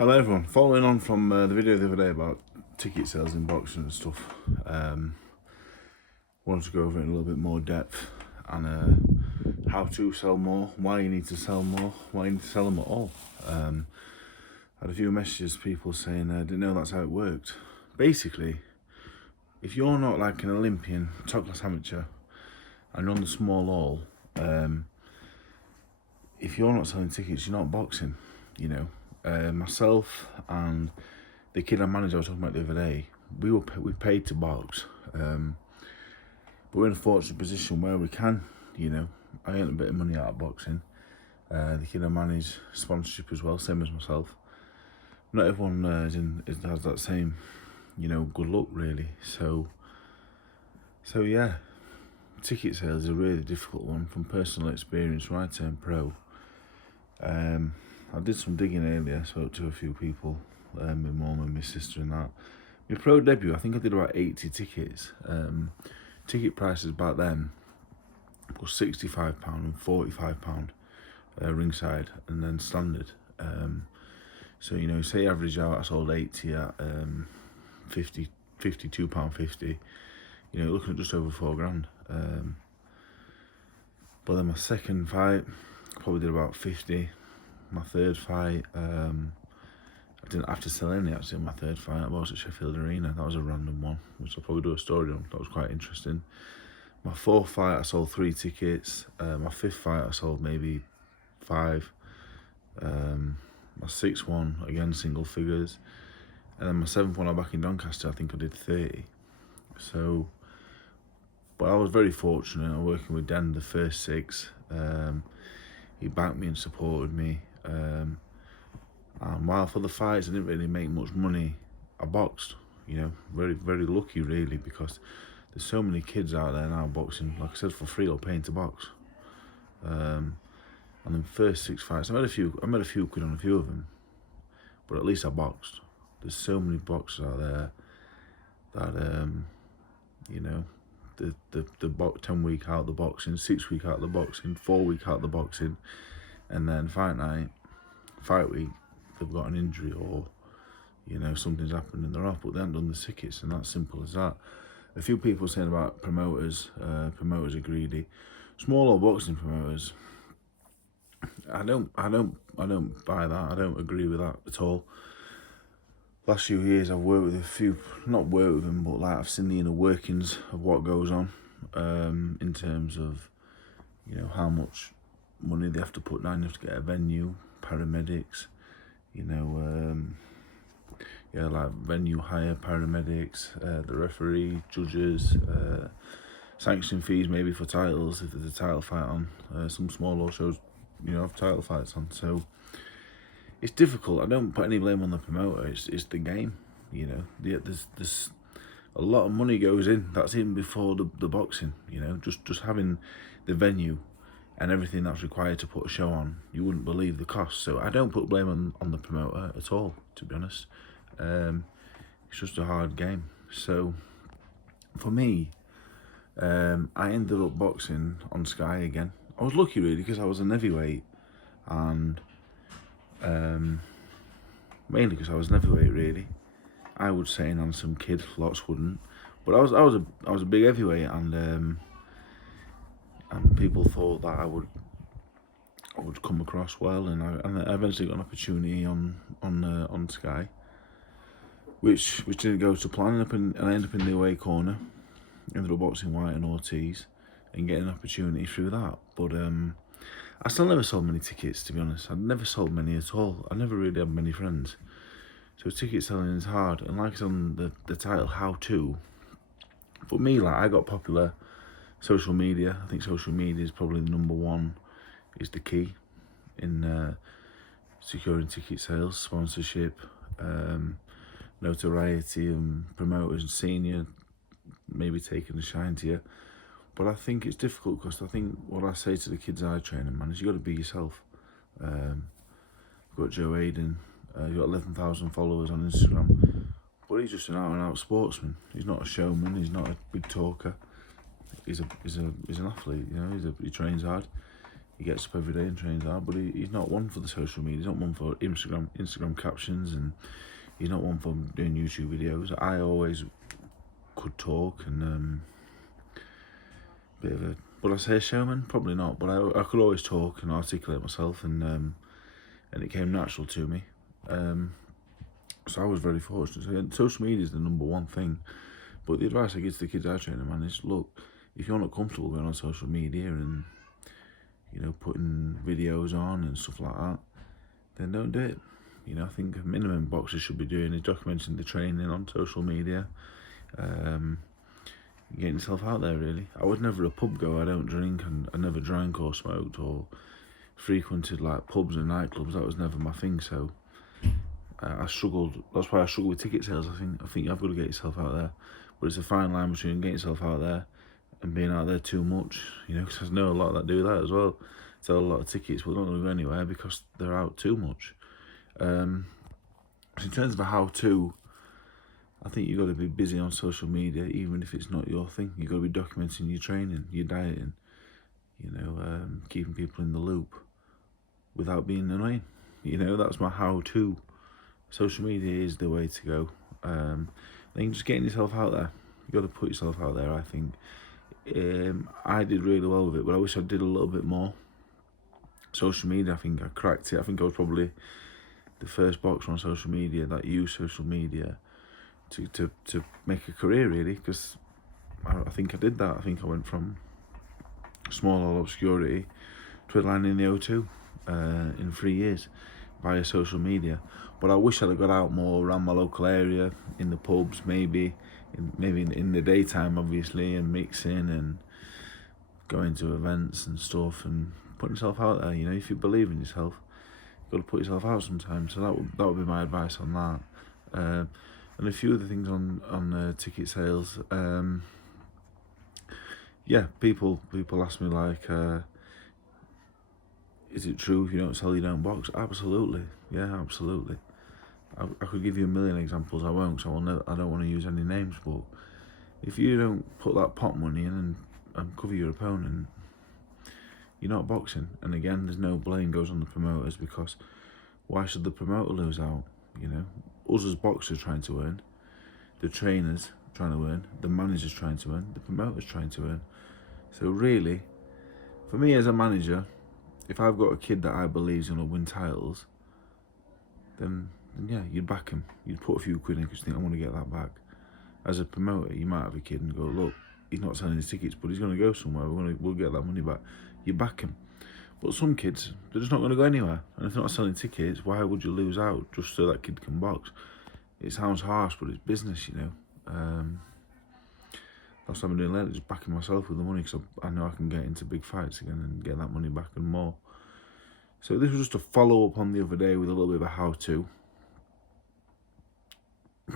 Hello everyone, following on from the video the other day about ticket sales in boxing and stuff, wanted to go over it in a little bit more depth and how to sell more, why you need to sell more, why you need to sell them at all. I had a few messages, people saying I didn't know that's how it worked. Basically, if you're not like an Olympian, top class amateur, and you're on the small hall, if you're not selling tickets, you're not boxing, you know. Myself and the kid I managed I was talking about the other day, we paid to box, but we're in a fortunate position where we can, you know. I earned a bit of money out of boxing. The kid I manage sponsorship as well, same as myself. Not everyone has that same, you know, good luck really. So yeah, ticket sales is a really difficult one from personal experience. When I turned pro, I did some digging earlier, spoke to a few people, my mum and my sister and that. My pro debut, I think I did about 80 tickets. Ticket prices back then was £65 and £45 ringside and then standard. So, you know, say average out, I sold 80 at £52.50. You know, looking at just over £4 grand. But then my second fight, probably did about 50. My third fight, I didn't have to sell any actually in my third fight. I was at Sheffield Arena. That was a random one, which I'll probably do a story on. That was quite interesting. My fourth fight, I sold 3 tickets. My fifth fight, I sold maybe 5. My sixth one, again, single figures. And then my seventh one, I'm back in Doncaster, I think I did 30. So, but I was very fortunate. I'm working with Dan the first 6. He backed me and supported me. And while for the fights I didn't really make much money, I boxed, you know, very, very lucky really, because there's so many kids out there now boxing, like I said, for free or paying to box. And the first 6 fights, I made a few quid on a few of them, but at least I boxed. There's so many boxers out there that, you know, the 10 week out the boxing, 6 week out the boxing, 4 week out the boxing, and then fight night, fight week, they've got an injury or, you know, something's happened and they're off, but they haven't done the tickets, and that's simple as that. A few people saying about promoters, promoters are greedy. Small or boxing promoters, I don't buy that. I don't agree with that at all. Last few years I've worked with a few, not worked with them, but like I've seen the inner workings of what goes on, in terms of, you know, how much money they have to put down. You have to get a venue, paramedics, you know, yeah, like venue hire, paramedics, the referee, judges, sanction fees maybe for titles if there's a title fight on. Some smaller shows, you know, have title fights on. So it's difficult. I don't put any blame on the promoter. It's the game, you know. There's a lot of money goes in. That's even before the boxing, you know. Just having the venue and everything that's required to put a show on, you wouldn't believe the cost. So I don't put blame on the promoter at all, to be honest. It's just a hard game. So for me, I ended up boxing on Sky again. I was lucky really because I was an heavyweight, and mainly because I was an heavyweight really. I would say, and some kid, lots wouldn't, but I was a big heavyweight, and people thought that I would come across well, and I eventually got an opportunity on Sky, which didn't go to plan, and I ended up in the away corner. Ended up boxing White and Ortiz and getting an opportunity through that. But I still never sold many tickets, to be honest. I never sold many at all. I never really had many friends. So ticket selling is hard. And like it's on the title, how to. For me, like, I got popular. Social media. I think social media is probably the number one, is the key in securing ticket sales, sponsorship, notoriety, and promoters and senior maybe taking a shine to you. But I think it's difficult because I think what I say to the kids I train and manage, you got to be yourself. I've got Joe Hayden, he's got 11,000 followers on Instagram, but he's just an out and out sportsman. He's not a showman, he's not a big talker. He's an athlete, you know. He trains hard. he gets up every day and trains hard, but he's not one for the social media. He's not one for Instagram captions, and he's not one for doing YouTube videos. I always could talk and bit of a, would I say a showman? Probably not, but I could always talk and articulate myself, and it came natural to me. So I was very fortunate. So social media is the number one thing. But the advice I give to the kids I train, man, is look, if you're not comfortable going on social media and, you know, putting videos on and stuff like that, then don't do it. You know, I think a minimum boxers should be doing is documenting the training on social media, getting yourself out there, really. I was never a pub goer. I don't drink, and I never drank or smoked or frequented like pubs and nightclubs. That was never my thing. So I struggled. That's why I struggle with ticket sales. I think you've got to get yourself out there, but it's a fine line between getting yourself out there and being out there too much. You know, because I know a lot that do that as well. Sell a lot of tickets, but they're not going to go anywhere because they're out too much. So in terms of a how-to, I think you've got to be busy on social media, even if it's not your thing. You've got to be documenting your training, your dieting, you know, keeping people in the loop without being annoying. You know, that's my how-to. Social media is the way to go. I think just getting yourself out there. You've got to put yourself out there, I think. I did really well with it, but I wish I did a little bit more. Social media, I think I cracked it. I think I was probably the first boxer on social media that used social media to make a career, really, because I think I did that. I think I went from small obscurity to headlining in the O2 in 3 years via social media. But I wish I'd have got out more around my local area, in the pubs, maybe in the daytime, obviously, and mixing and going to events and stuff and putting yourself out there. You know, if you believe in yourself, you've got to put yourself out sometimes. So that would be my advice on that. And a few other things on ticket sales. Yeah, people ask me like, is it true if you don't sell, you don't box? Absolutely, yeah, absolutely. I could give you a million examples. I won't, so I don't want to use any names. But if you don't put that pot money in and cover your opponent, you're not boxing. And again, there's no blame goes on the promoters, because why should the promoter lose out? You know, us as boxers trying to earn, the trainers trying to earn, the managers trying to earn, the promoters trying to earn. So really, for me as a manager, if I've got a kid that I believe is going to win titles, then yeah, you'd back him. You'd put a few quid in because you think, I want to get that back. As a promoter, you might have a kid and go, look, he's not selling his tickets, but he's going to go somewhere. We'll get that money back. You back him. But some kids, they're just not going to go anywhere. And if they're not selling tickets, why would you lose out just so that kid can box? It sounds harsh, but it's business, you know. That's what I'm doing lately, just backing myself with the money, because I know I can get into big fights again and get that money back and more. So this was just a follow-up on the other day with a little bit of a how-to.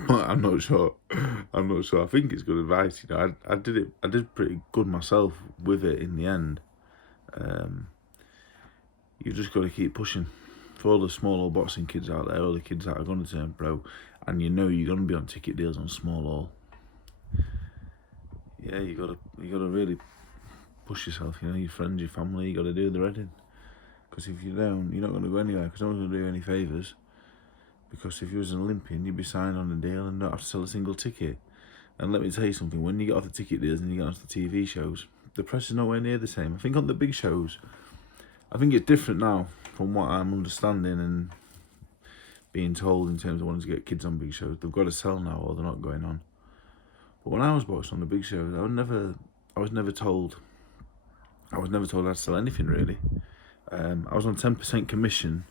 I'm not sure. I think it's good advice. You know, I did pretty good myself with it in the end. You just got to keep pushing. For all the small hall boxing kids out there, all the kids that are going to turn pro, and you know you're going to be on ticket deals on small hall. Yeah, you gotta really push yourself. You know, your friends, your family, you got to do the reading. Because if you don't, you're not going to go anywhere. Because no one's going to do you any favours. Because if you was an Olympian, you'd be signed on a deal and not have to sell a single ticket. And let me tell you something, when you get off the ticket deals and you get onto the TV shows, the press is nowhere near the same. I think on the big shows, I think it's different now from what I'm understanding and being told in terms of wanting to get kids on big shows. They've got to sell now or they're not going on. But when I was boxing on the big shows, I was never told I had to sell anything, really. I was on 10% commission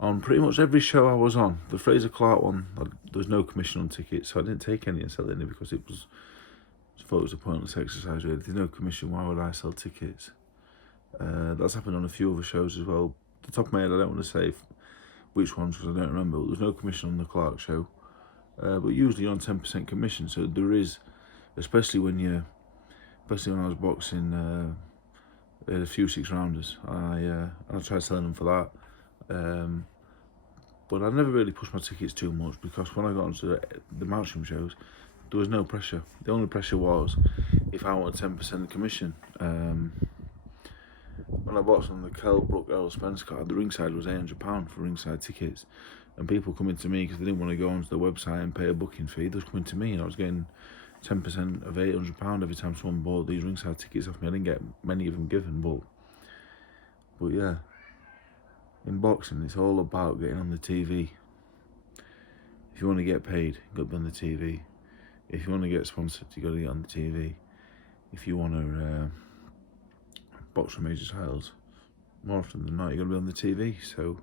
on pretty much every show I was on. The Fraser Clark one, there was no commission on tickets, so I didn't take any and sell any because I thought it was a pointless exercise, really. There's no commission, why would I sell tickets? That's happened on a few other shows as well. Off the top of my head, I don't want to say which ones because I don't remember, but there's no commission on the Clark show. But usually you're on 10% commission, so there is, especially when I was boxing a few 6-rounders. I tried selling them for that. But I never really pushed my tickets too much because when I got onto the Matchroom shows, there was no pressure. The only pressure was if I wanted 10% commission. When when I boxed on the Kell Brook Errol Spence card, the ringside was £800 for ringside tickets, and people coming to me because they didn't want to go onto the website and pay a booking fee. They was coming to me, and I was getting 10% of £800 every time someone bought these ringside tickets off me. I didn't get many of them given, but yeah, in boxing it's all about getting on the TV. If you want to get paid, you got to be on the TV. If you want to get sponsored, you got to get on the TV. If you want to box for major titles, more often than not, you got to be on the TV. So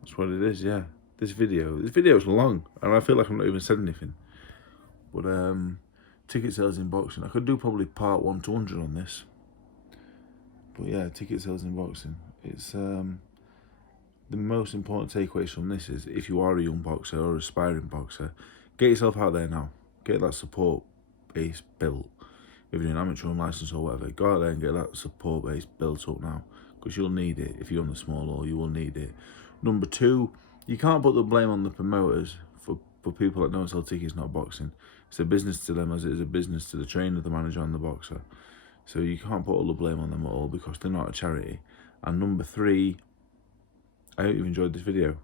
that's what it is. Yeah, this video is long, and I feel like I'm not even said anything. But ticket sales in boxing, I could do probably part 1 to 100 on this. But yeah, ticket sales in boxing. It's the most important takeaways from this is, if you are a young boxer or aspiring boxer, get yourself out there now. Get that support base built. If you're an amateur license or whatever, go out there and get that support base built up now, because you'll need it. If you're on the small hall, you will need it. Number 2, you can't put the blame on the promoters for people that don't sell tickets not boxing. It's a business to them as it is a business to the trainer, the manager and the boxer. So you can't put all the blame on them at all, because they're not a charity. And number 3, I hope you've enjoyed this video.